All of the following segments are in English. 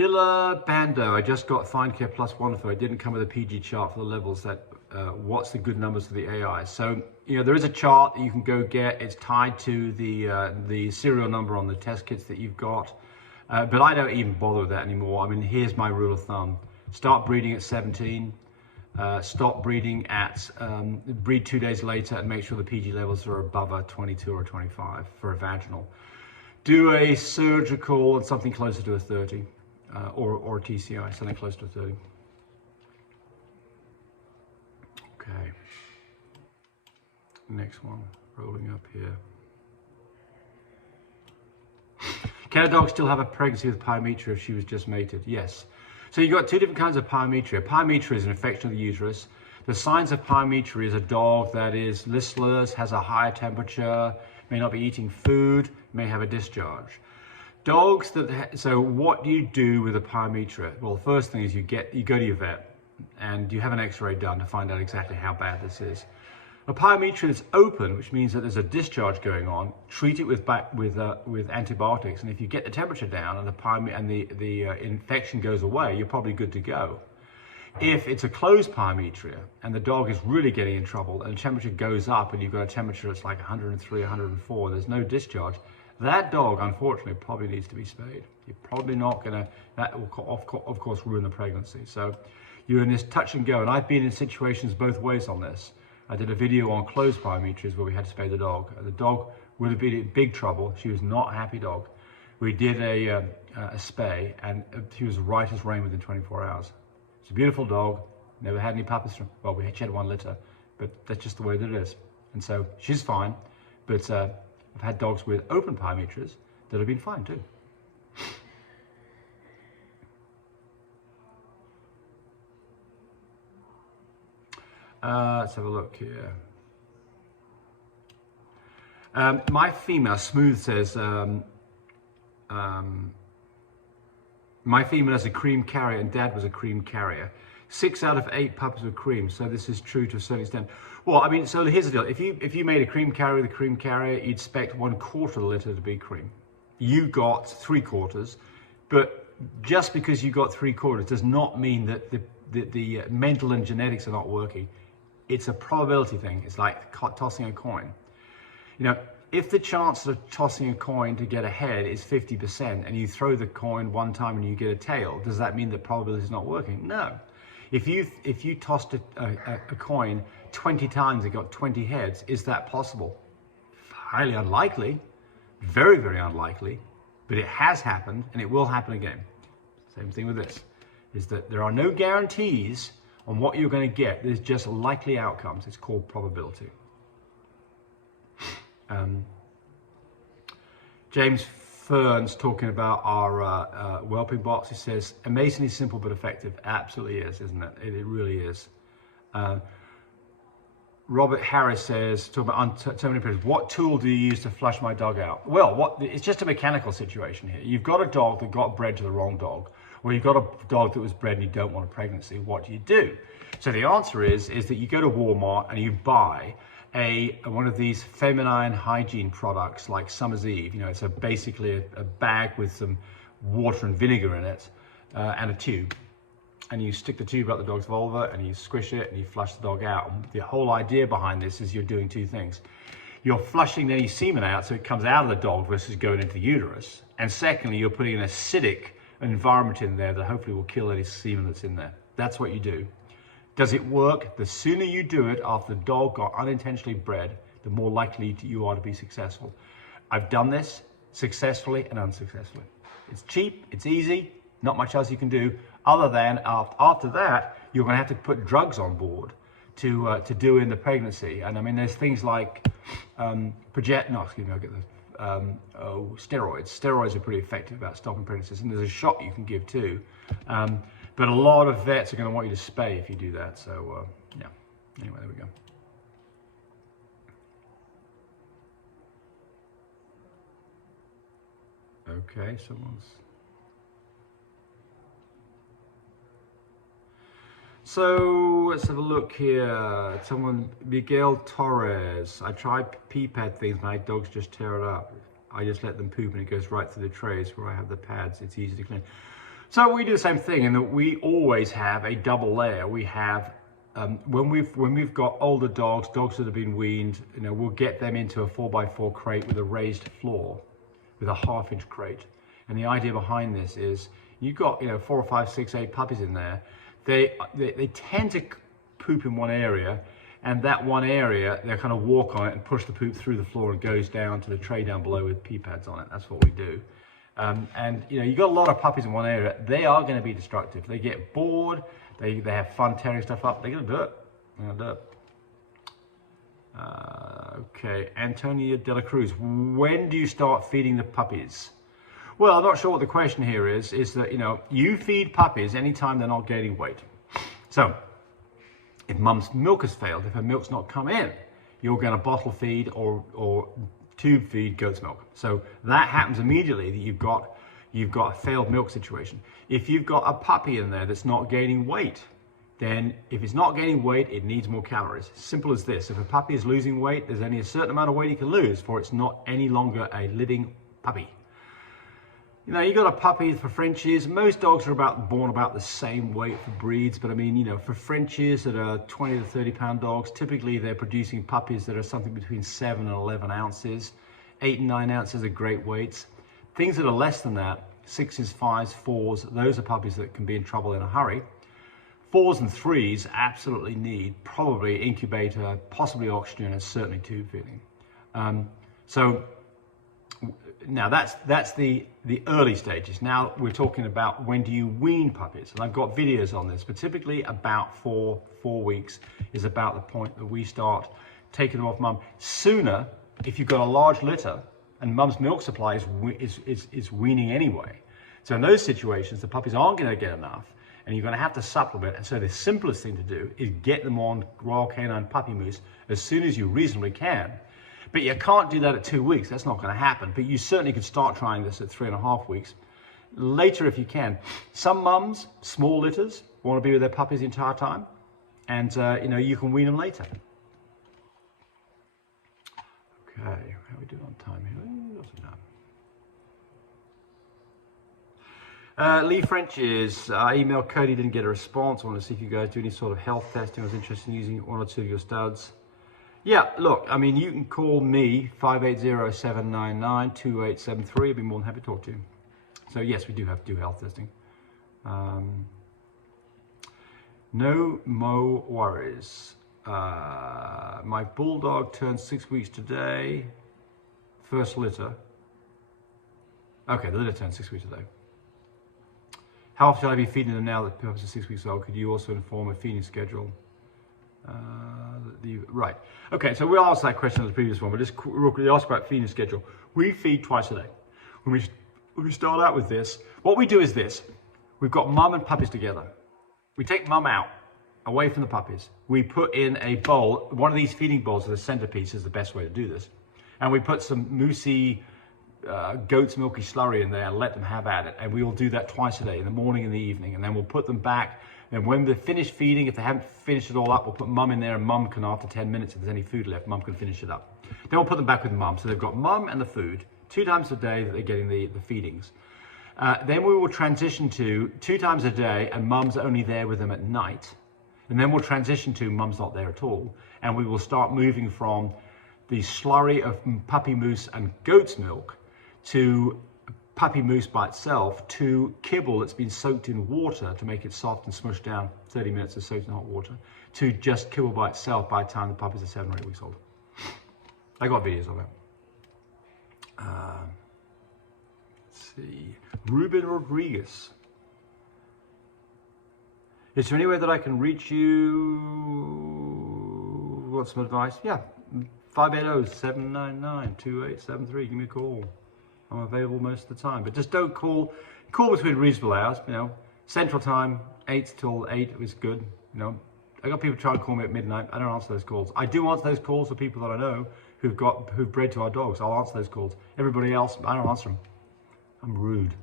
Villa Bando, I just got Find Care Plus One for it. Didn't come with a PG chart for the levels. That what's the good numbers for the AI? So there is a chart that you can go get. It's tied to the serial number on the test kits that you've got. But I don't even bother with that anymore. I mean, here's my rule of thumb: start breeding at 17. Stop breeding at breed 2 days later, and make sure the PG levels are above a 22 or 25 for a vaginal. Do a surgical and something closer to a 30. Or a TCI, something close to 30. Okay. Next one, rolling up here. Can a dog still have a pregnancy with pyometra if she was just mated? Yes. So you've got two different kinds of pyometra. Pyometra is an infection of the uterus. The signs of pyometra is a dog that is listless, has a higher temperature, may not be eating food, may have a discharge. Dogs that, so what do you do with a pyometra? Well, the first thing is you go to your vet and you have an x-ray done to find out exactly how bad this is. A pyometra is open, which means that there's a discharge going on. Treat it with antibiotics, and if you get the temperature down and the infection goes away, you're probably good to go. If it's a closed pyometra and the dog is really getting in trouble and the temperature goes up and you've got a temperature that's like 103, 104, there's no discharge, that dog, unfortunately, probably needs to be spayed. You're probably not going to, that will, of course, ruin the pregnancy. So you're in this touch and go. And I've been in situations both ways on this. I did a video on closed pyometras where we had to spay the dog. The dog would have been in big trouble. She was not a happy dog. We did a spay, and she was right as rain within 24 hours. It's a beautiful dog. Never had any puppies from, well, she had one litter, but that's just the way that it is. And so she's fine, but I've had dogs with open pyometras that have been fine too. Let's have a look here. My female, Smooth, says, my female is a cream carrier and dad was a cream carrier. 6 out of 8 puppies were cream, so this is true to a certain extent. Well, I mean, so here's the deal. If you made a cream carrier with a cream carrier, you'd expect 1/4 of the litter to be cream. You got 3/4, but just because you got 3/4 does not mean that the mental and genetics are not working. It's a probability thing. It's like tossing a coin. If the chance of tossing a coin to get a head is 50% and you throw the coin one time and you get a tail, does that mean that probability is not working? No. If you tossed a coin 20 times and got 20 heads, is that possible? Highly unlikely, very, very unlikely, but it has happened and it will happen again. Same thing with this, is that there are no guarantees on what you're going to get. There's just likely outcomes. It's called probability. James Fern's talking about our whelping box. He says, amazingly simple but effective. Absolutely is, isn't it? It really is. Robert Harris says, talking about unterminated periods, what tool do you use to flush my dog out? Well, it's just a mechanical situation here. You've got a dog that got bred to the wrong dog, or you've got a dog that was bred and you don't want a pregnancy. What do you do? So the answer is that you go to Walmart and you buy one of these feminine hygiene products like Summer's Eve. It's basically a bag with some water and vinegar in it and a tube. And you stick the tube up the dog's vulva and you squish it and you flush the dog out. And the whole idea behind this is you're doing two things. You're flushing any semen out so it comes out of the dog versus going into the uterus. And secondly, you're putting an acidic environment in there that hopefully will kill any semen that's in there. That's what you do. Does it work? The sooner you do it after the dog got unintentionally bred, the more likely you are to be successful. I've done this successfully and unsuccessfully. It's cheap, it's easy, not much else you can do, other than after that, you're going to have to put drugs on board to do in the pregnancy. And I mean, there's things like steroids. Steroids are pretty effective about stopping pregnancies, and there's a shot you can give too. But a lot of vets are going to want you to spay if you do that. So yeah, anyway, there we go. Okay, So let's have a look here. Miguel Torres. I tried pee pad things, my dogs just tear it up. I just let them poop and it goes right through the trays where I have the pads. It's easy to clean. So we do the same thing in that we always have a double layer. We have when we've got older dogs that have been weaned, we'll get them into a 4x4 crate with a raised floor, with a 1/2-inch crate. And the idea behind this is you've got 4 or 5, 6, 8 puppies in there. They tend to poop in one area, and that one area they kind of walk on it and push the poop through the floor and goes down to the tray down below with pee pads on it. That's what we do. And you've got a lot of puppies in one area. They are going to be destructive. They get bored. They have fun tearing stuff up. They're going to do it. Okay, Antonia de la Cruz. When do you start feeding the puppies? Well, I'm not sure what the question here is that, you feed puppies anytime they're not gaining weight. So, if mum's milk has failed, if her milk's not come in, you're going to bottle feed or tube feed goat's milk. So that happens immediately that you've got a failed milk situation. If you've got a puppy in there that's not gaining weight, then if it's not gaining weight, it needs more calories. Simple as this. If a puppy is losing weight, there's only a certain amount of weight he can lose for it's not any longer a living puppy. You got a puppy for Frenchies. Most dogs are born about the same weight for breeds, but I mean, for Frenchies that are 20 to 30 pound dogs, typically they're producing puppies that are something between 7 and 11 ounces. 8 and 9 ounces are great weights. Things that are less than that, 6s, 5s, 4s, those are puppies that can be in trouble in a hurry. 4s and 3s absolutely need probably incubator, possibly oxygen, and certainly tube feeding. So now that's the early stages. Now we're talking about when do you wean puppies, and I've got videos on this, but typically about 4 weeks is about the point that we start taking them off mum. Sooner, if you've got a large litter and mum's milk supply is weaning anyway. So in those situations, the puppies aren't going to get enough, and you're going to have to supplement. And so the simplest thing to do is get them on Royal Canine Puppy Mousse as soon as you reasonably can. But you can't do that at 2 weeks. That's not going to happen. But you certainly could start trying this at 3.5 weeks. Later, if you can. Some mums, small litters, want to be with their puppies the entire time, and you can wean them later. Okay, how are we doing on time here? Lee French's email Cody didn't get a response. I want to see if you guys do any sort of health testing. I was interested in using 1 or 2 of your studs. Yeah, look, I mean, you can call me 580-799-2873. I'd be more than happy to talk to you. So yes, we do have to do health testing. No mo worries. My bulldog turned 6 weeks today. First litter. Okay, the litter turned 6 weeks today. How often should I be feeding them now that the pups are 6 weeks old? Could you also inform a feeding schedule? Right. Okay, so we'll answer that question on the previous one, but just real quickly ask about feeding schedule. We feed twice a day. When we start out with this, what we do is this. We've got mum and puppies together. We take mum out, away from the puppies. We put in a bowl. One of these feeding bowls as a centerpiece is the best way to do this. And we put some moussey, goat's milky slurry in there and let them have at it. And we will do that twice a day, in the morning and the evening. And then we'll put them back. And when they're finished feeding, if they haven't finished it all up, we'll put mum in there, and mum can, after 10 minutes, if there's any food left, mum can finish it up. Then we'll put them back with mum. So they've got mum and the food 2 times a day that they're getting the feedings. Then we will transition to 2 times a day, and mum's only there with them at night. And then we'll transition to mum's not there at all. And we will start moving from the slurry of puppy mousse and goat's milk to puppy mousse by itself to kibble that's been soaked in water to make it soft and smushed down, 30 minutes of soaked in hot water, to just kibble by itself by the time the puppies are 7 or 8 weeks old. I got videos of it. Let's see. Ruben Rodriguez. Is there any way that I can reach you? Want some advice? Yeah. 580-799-2873. Give me a call. I'm available most of the time, but just don't call between reasonable hours. Central time, 8 till 8 is good. I got people trying to call me at midnight. I don't answer those calls. I do answer those calls for people that I know who've bred to our dogs. I'll answer those calls. Everybody else, I don't answer them. I'm rude.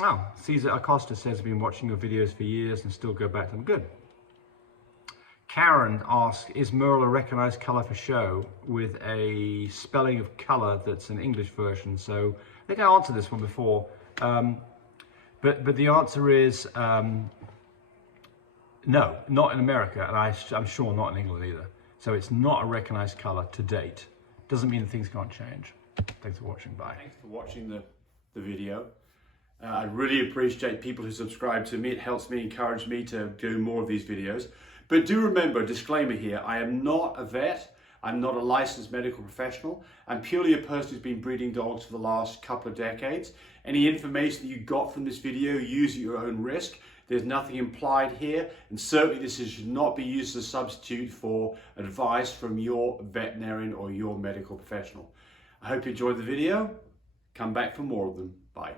Oh, Cesar Acosta says, I've been watching your videos for years and still go back to them. Good. Karen asks, is Merle a recognized color for show with a spelling of color that's an English version? So think I answered this one before, but the answer is no, not in America, and I'm sure not in England either. So it's not a recognized color to date. Doesn't mean that things can't change. Thanks for watching. Bye. Thanks for watching the video. I really appreciate people who subscribe to me. It helps me, encourage me to do more of these videos. But do remember, disclaimer here, I am not a vet. I'm not a licensed medical professional. I'm purely a person who's been breeding dogs for the last couple of decades. Any information that you got from this video, use at your own risk. There's nothing implied here, and certainly this should not be used as a substitute for advice from your veterinarian or your medical professional. I hope you enjoyed the video. Come back for more of them. Bye.